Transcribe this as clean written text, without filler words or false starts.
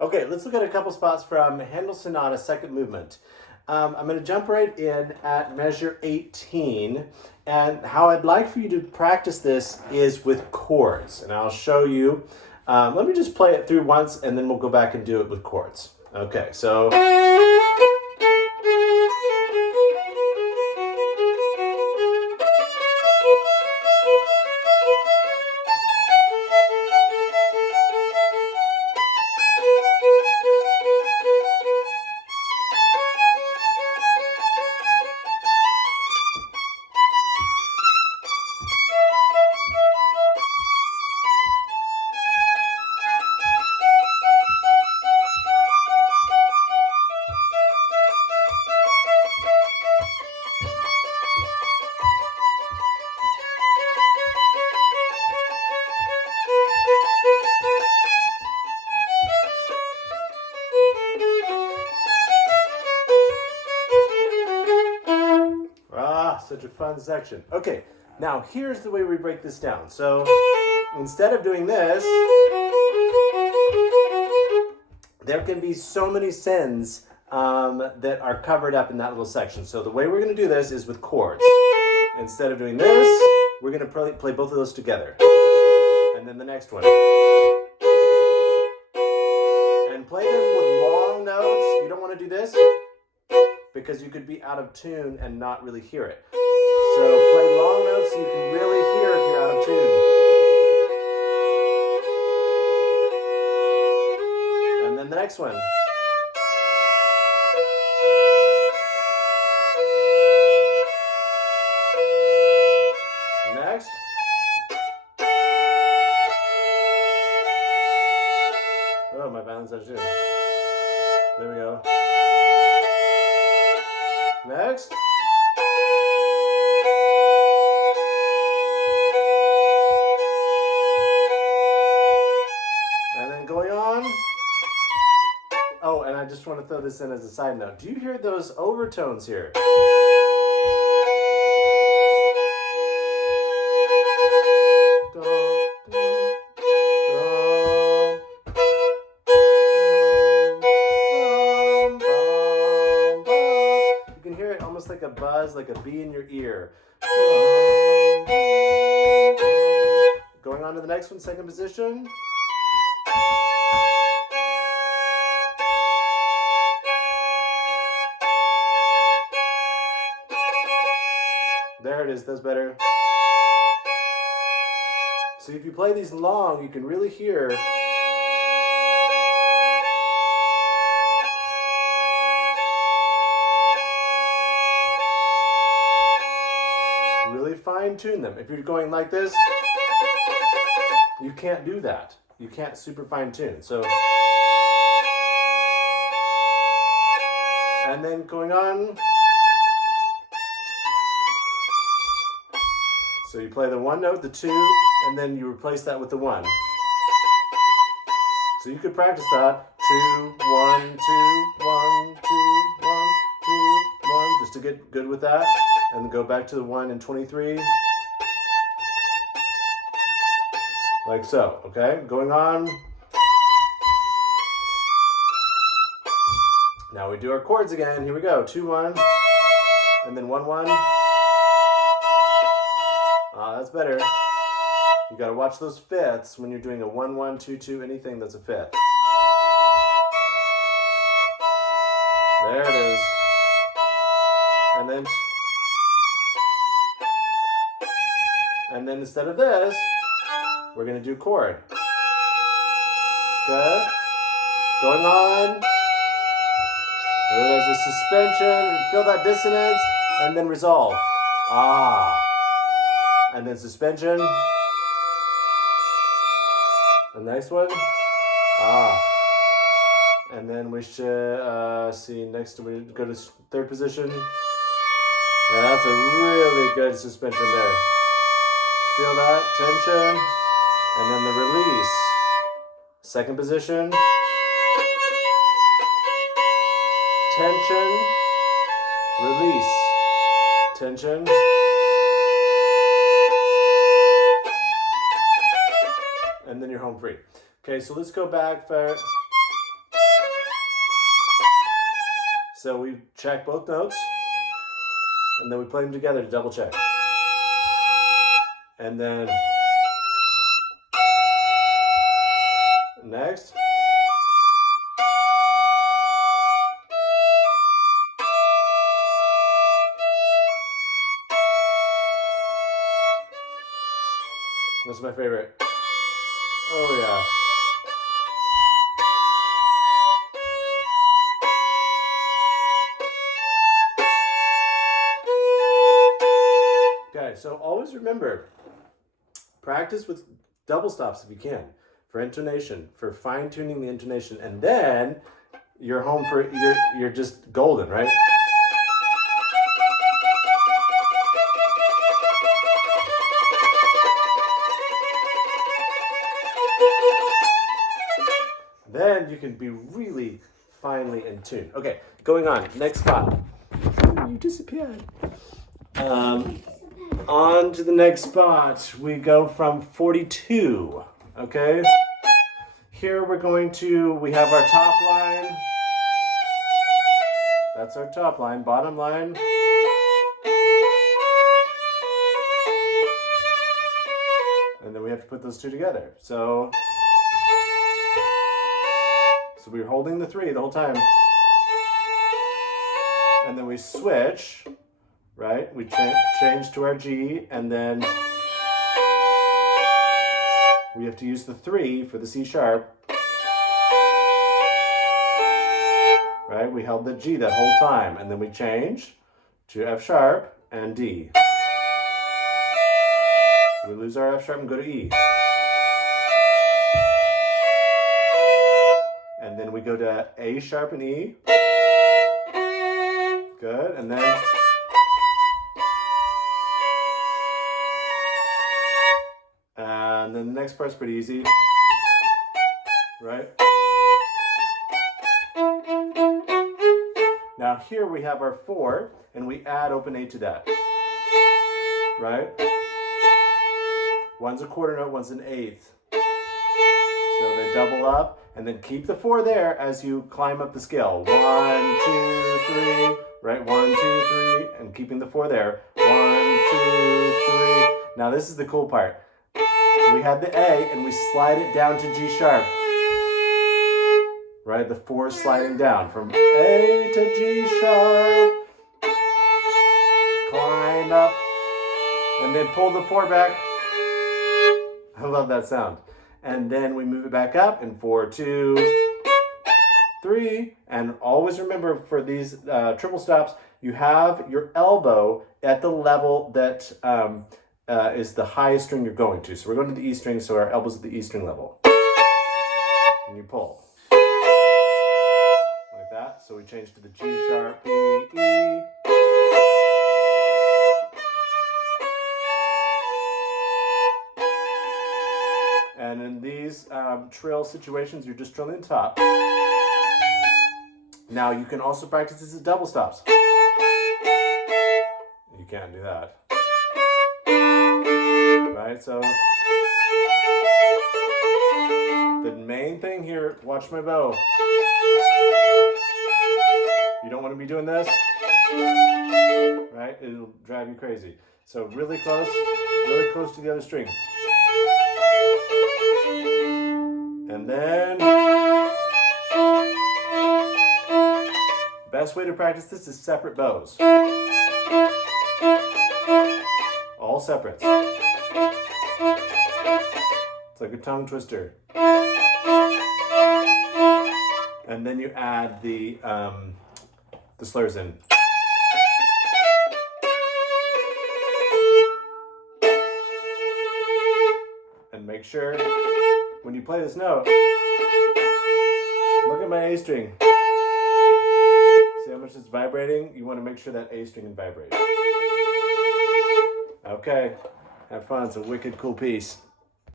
Okay, let's look at a couple spots from Handel's Sonata, second movement. I'm going to jump right in at measure 18, and how I'd like for you to practice this is with chords, and I'll show you. Let me just play it through once, and then we'll go back and do it with chords. Okay, so... Such a fun section. Okay, now here's the way we break this down. So instead of doing this, there can be so many sends that are covered up in that little section. So the way we're going to do this is with chords. Instead of doing this, we're going to play both of those together. And then the next one. And play them with long notes. You don't want to do this because you could be out of tune and not really hear it. So play long notes so you can really hear if you're out of tune. And then the next one. Next. Oh, my violin's out of tune. There we go. Next. And then going on. Oh, and I just want to throw this in as a side note. Do you hear those overtones here? Like a buzz, like a bee in your ear. Going on to the next one, second position. There it is, that's better. So if you play these long, you can really hear. Really fine tune them. If you're going like this, you can't do that. You can't super fine tune. So, and then going on. So you play the one note, the two, and then you replace that with the one. So you could practice that. 2, 1, 2, 1, 2, 1, 2, 1, just to get good with that. And then go back to the 1 and 23. Like so, okay? Going on. Now we do our chords again. Here we go. 2, 1. And then 1, 1. Ah, that's better. You gotta watch those fifths when you're doing a 1, 1, 2, 2, anything that's a fifth. There it is. And then instead of this, we're going to do chord. Good. Going on. There's a suspension. Feel that dissonance. And then resolve. Ah. And then suspension. The next one. Ah. And then we should see next we go to third position. Now that's a really good suspension there. Feel that tension, and then the release. Second position. Tension, release. Tension. And then you're home free. Okay, so let's go back for So we check both notes, and then we play them together to double check. And then next. This is my favorite. Oh yeah. Okay, so always remember, practice with double stops if you can, for intonation, for fine-tuning the intonation, and then you're home for you're just golden, right? Then you can be really finely in tune. Okay, going on. Next spot. Oh, you disappeared. On to the next spot. We go from 42. Okay? Here we have our top line. That's our top line. Bottom line. And then we have to put those two together. So we're holding the 3 the whole time. And then we switch, right? We change to our G, and then we have to use the 3 for the C sharp. Right? We held the G that whole time, and then we change to F sharp and D. So we lose our F sharp and go to E. And then we go to A sharp and E. Good. And then the next part's pretty easy. Right? Now here we have our 4, and we add open A to that. Right? One's a quarter note, one's an eighth. So they double up. And then keep the 4 there as you climb up the scale. 1, 2, 3, right? 1, 2, 3, and keeping the 4 there. 1, 2, 3. Now this is the cool part. We had the A, and we slide it down to G sharp. Right? The 4 is sliding down from A to G sharp. Climb up, and then pull the 4 back. I love that sound. And then we move it back up in 4, 2, 3. And always remember, for these triple stops, you have your elbow at the level that is the highest string you're going to. So we're going to the E string, so our elbow's at the E string level. And you pull. Like that. So we change to the G sharp, B, E. And in these trill situations, you're just trilling the top. Now you can also practice this as double stops. You can't do that. Right, so the main thing here, watch my bow. You don't want to be doing this, right? It'll drive you crazy. So really close to the other string. And then, best way to practice this is separate bows. All separates. It's like a tongue twister. And then you add the slurs in. And make sure when you play this note, look at my A string. See how much it's vibrating? You want to make sure that A string is vibrating. Okay, have fun. It's a wicked cool piece.